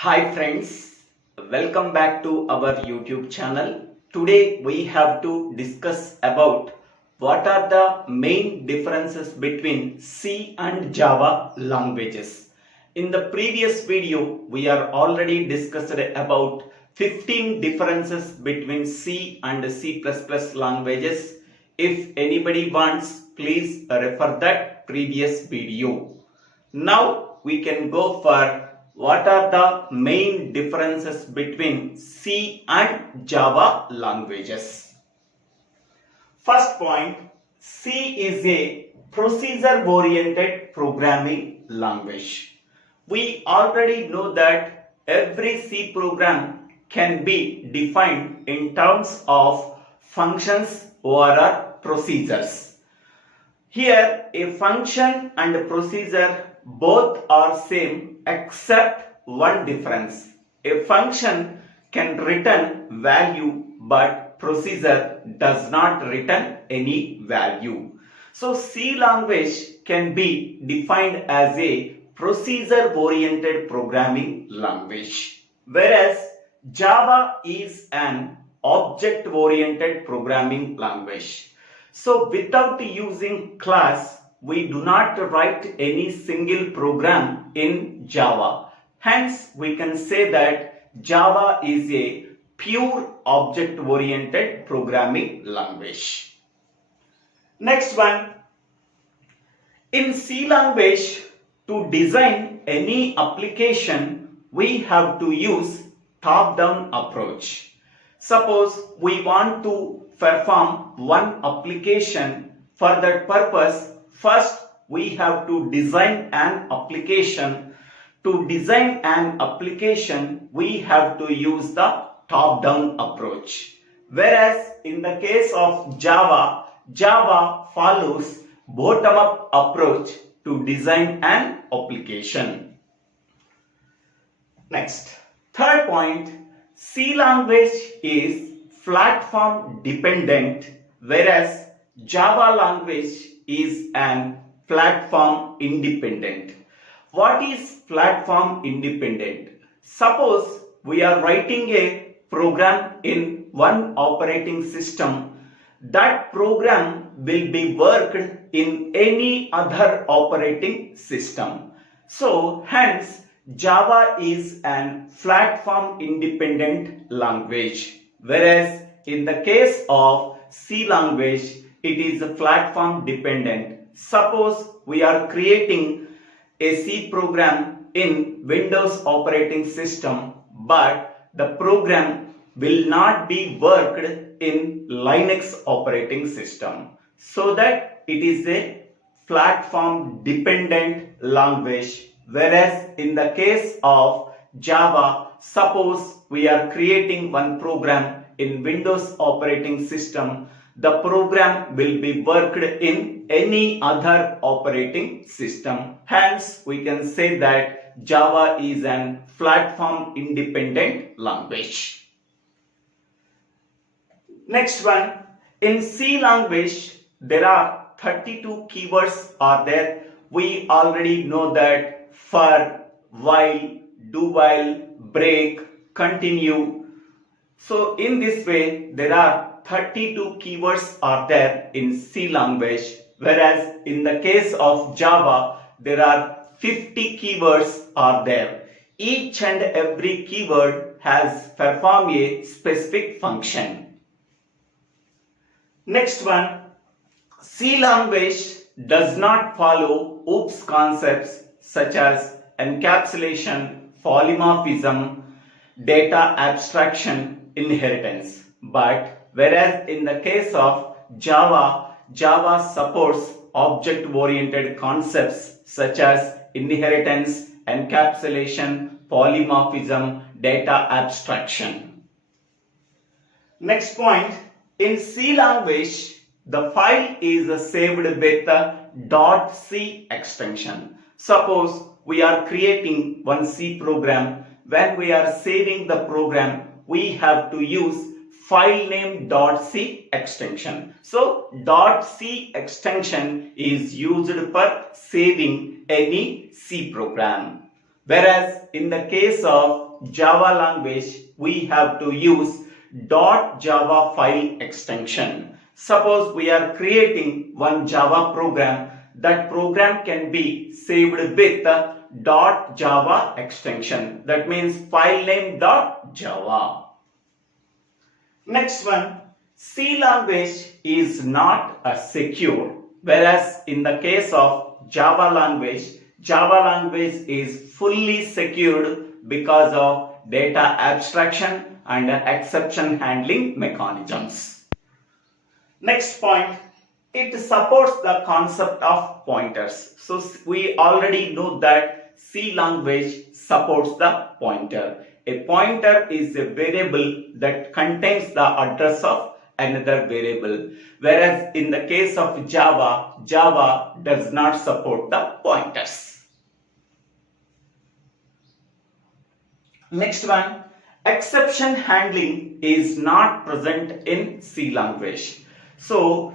Hi friends, welcome back to our YouTube channel. Today we have to discuss about what are the main differences between C and Java languages. In the previous video, we are already discussed about 15 differences between C and C++ languages. If anybody wants, please refer that previous video. Now we can go for what are the main differences between C and Java languages. First point, C is a procedure-oriented programming language. We already know that every C program can be defined in terms of functions or procedures. Here, a function and a procedure both are same except one difference. A function can return value but procedure does not return any value. So C language can be defined as a procedure-oriented programming language, whereas Java is an object-oriented programming language. So without using class, we do not write any single program in Java. Hence, we can say that Java is a pure object-oriented programming language. Next one, in C language, to design any application, we have to use top-down approach. Suppose we want to perform one application. For that purpose, first we have to design an application. To design an application, we have to use the top-down approach. Whereas in the case of Java, Java follows bottom-up approach to design an application. Next, third point, C language is platform dependent, whereas Java language is an platform independent. What is platform independent? Suppose we are writing a program in one operating system. That program will be worked in any other operating system. So hence Java is an platform independent language, whereas in the case of C language, it is a platform dependent. Suppose we are creating a C program in Windows operating system, but the program will not be worked in Linux operating system. So that it is a platform dependent language. Whereas in the case of Java, suppose we are creating one program in Windows operating system, the program will be worked in any other operating system. Hence, we can say that Java is an platform independent language. Next one, in C language, there are 32 keywords are there. We already know that for, while, do while, break, continue. So in this way, there are 32 keywords are there in C language, whereas in the case of Java, there are 50 keywords are there. Each and every keyword has performed a specific function. Next one, C language does not follow OOPS concepts such as encapsulation, polymorphism, data abstraction, inheritance. But whereas in the case of Java, Java supports object-oriented concepts such as inheritance, encapsulation, polymorphism, data abstraction. Next point, in C language, the file is saved with a .c extension. Suppose we are creating one C program. When we are saving the program, we have to use file name .c extension. So .c extension is used for saving any C program. Whereas in the case of of Java language, we have to use .java file extension. Suppose we are creating one Java program, that program can be saved with .java extension. That means file name .java. Next one, C language is not a secure, whereas in the case of Java language is fully secured because of data abstraction and exception handling mechanisms. Next point, it supports the concept of pointers. So we already know that C language supports the pointer. A pointer is a variable that contains the address of another variable, whereas in the case of Java does not support the pointers. Next one, exception handling is not present in C language. So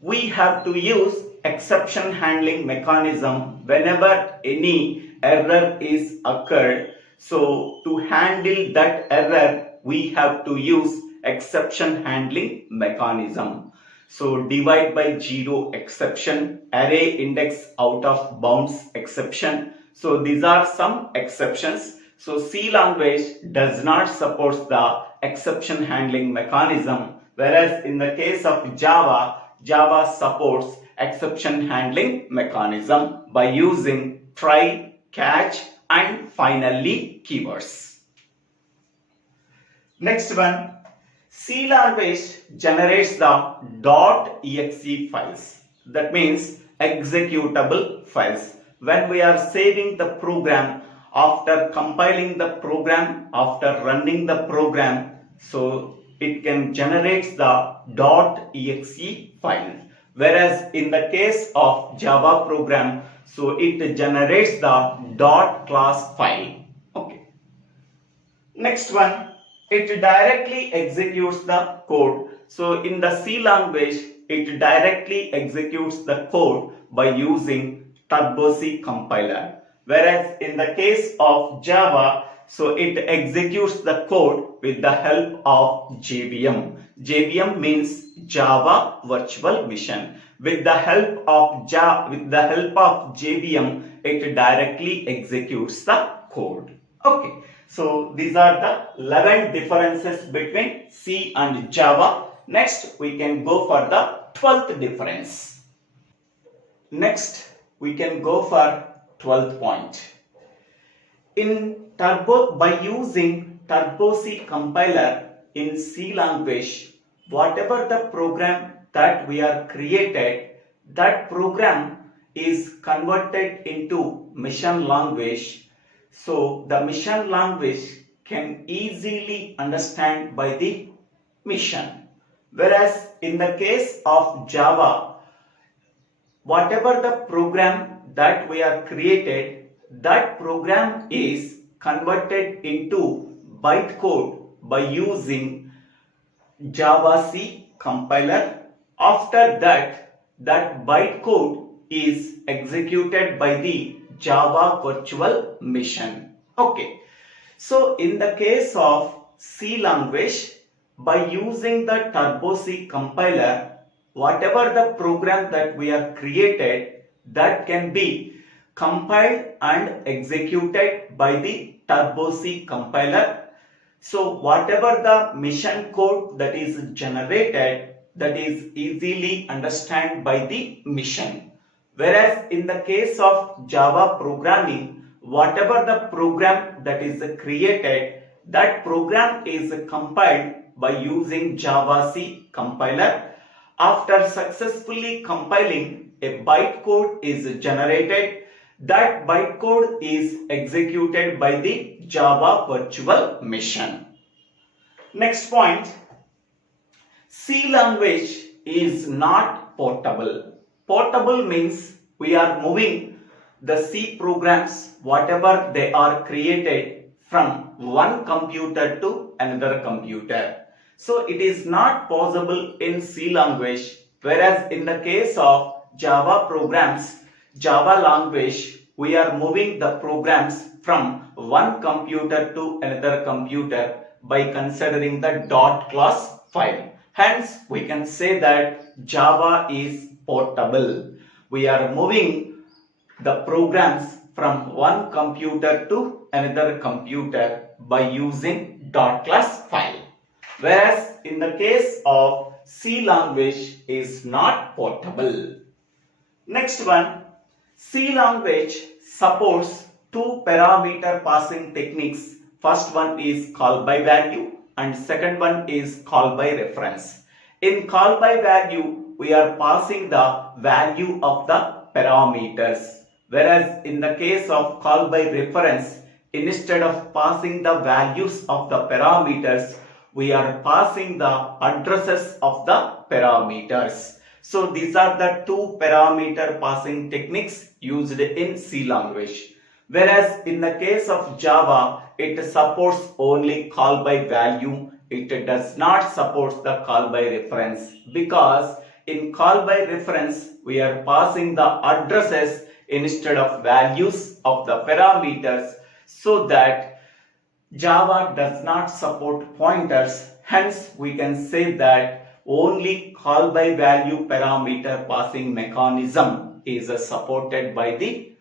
we have to use exception handling mechanism whenever any error is occurred. So to handle that error, we have to use exception handling mechanism. So divide by zero exception, array index out of bounds exception. So these are some exceptions. So C language does not support the exception handling mechanism, whereas in the case of Java supports exception handling mechanism by using try, catch and finally keywords. Next one, C language generates the .exe files. That means executable files. When we are saving the program, after compiling the program, after running the program, so it can generate the .exe file. Whereas in the case of Java program, so it generates the .class file. Okay. Next one, it directly executes the code. So in the C language, it directly executes the code by using Turbo-C compiler. Whereas in the case of Java, so it executes the code with the help of JVM. JVM means Java Virtual Machine. With the help of JVM, it directly executes the code. Okay. So these are the 11 differences between C and Java. Next, we can go for the 12th difference. Next, we can go for 12th point. By using Turbo-C compiler in C language, whatever the program that we are created, that program is converted into machine language. So the machine language can easily understand by the machine. Whereas in the case of Java, whatever the program that we are created, that program is converted into bytecode by using Java-C compiler. After that, that bytecode is executed by the Java Virtual Machine. Okay. So in the case of C language, by using the Turbo-C compiler, whatever the program that we have created, that can be compiled and executed by the Turbo-C compiler. So whatever the machine code that is generated, that is easily understood by the machine. Whereas in the case of Java programming, whatever the program that is created, that program is compiled by using Java-C compiler. After successfully compiling, a bytecode is generated. That bytecode is executed by the Java Virtual Machine. Next point, C language is not portable. Portable means we are moving the C programs, whatever they are created, from one computer to another computer. So it is not possible in C language, whereas in the case of Java programs, Java language, we are moving the programs from one computer to another computer by considering the dot class file. Hence, we can say that Java is portable. We are moving the programs from one computer to another computer by using dot class file. Whereas in the case of C language is not portable. Next one, C language supports two parameter passing techniques. First one is call by value and second one is call by reference. In call by value, we are passing the value of the parameters. Whereas in the case of call by reference, instead of passing the values of the parameters, we are passing the addresses of the parameters. So these are the two parameter passing techniques used in C language. Whereas in the case of Java, it supports only call by value. It does not support the call by reference, because in call by reference, we are passing the addresses instead of values of the parameters, so that Java does not support pointers. Hence, we can say that only call by value parameter passing mechanism is supported by the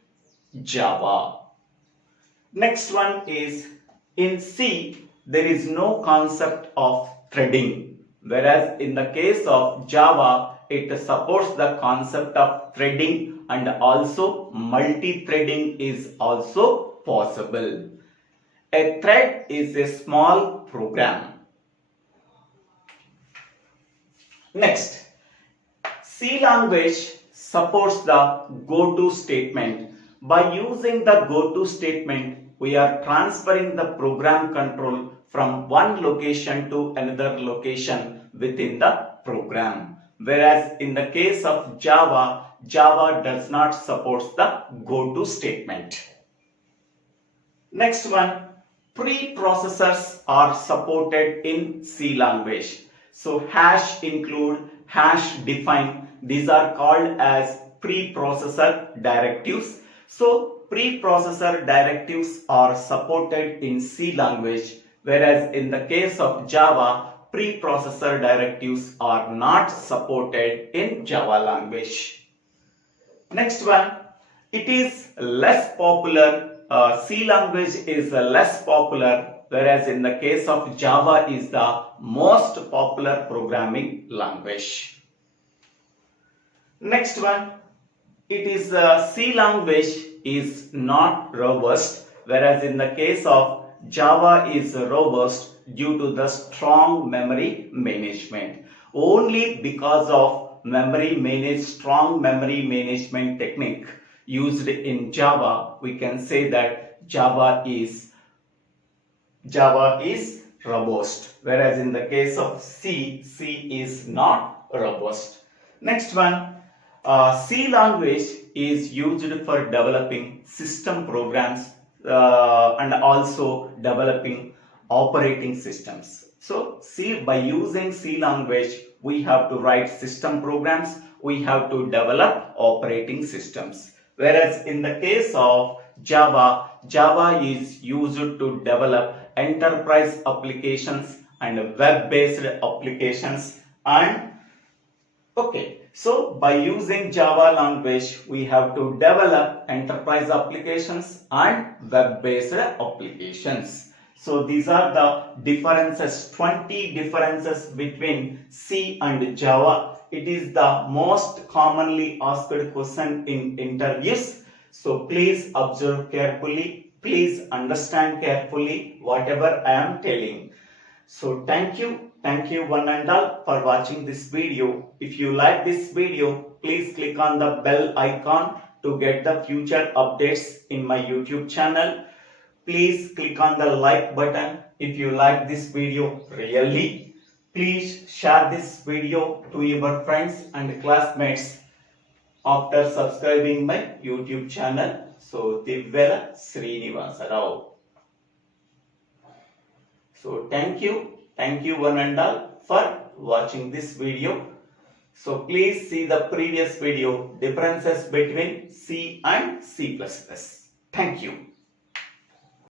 Java. Next one is, in C, there is no concept of threading, whereas in the case of Java, it supports the concept of threading, and also multi-threading is also possible. A thread is a small program. Next, C language supports the goto statement. By using the goto statement, we are transferring the program control from one location to another location within the program. Whereas in the case of Java, Java does not support the goto statement. Next one, preprocessors are supported in C language. So hash include, hash define, these are called as preprocessor directives. So preprocessor directives are supported in C language, whereas in the case of Java, preprocessor directives are not supported in Java language. Next one, it is less popular. C language is less popular, whereas in the case of Java is the most popular programming language. Next one, it is C language is not robust, whereas in the case of Java is robust due to the strong memory management. Only because of strong memory management technique used in Java, we can say that Java is robust, whereas in the case of C is not robust. Next one, C language is used for developing system programs and also developing operating systems. So by using C language, we have to write system programs, we have to develop operating systems. Whereas in the case of Java, Java is used to develop enterprise applications and web-based applications. And so by using Java language, we have to develop enterprise applications and web-based applications. So these are the differences, 20 differences between C and Java. It is the most commonly asked question in interviews. So please observe carefully, please understand carefully whatever I am telling. So thank you one and all for watching this video. If you like this video, please click on the bell icon to get the future updates in my YouTube channel. Please click on the like button if you like this video really. Please share this video to your friends and classmates after subscribing my YouTube channel. So Divvela Srinivasa Rao. So thank you one and all for watching this video. So please see the previous video, differences between C and C++. Thank you.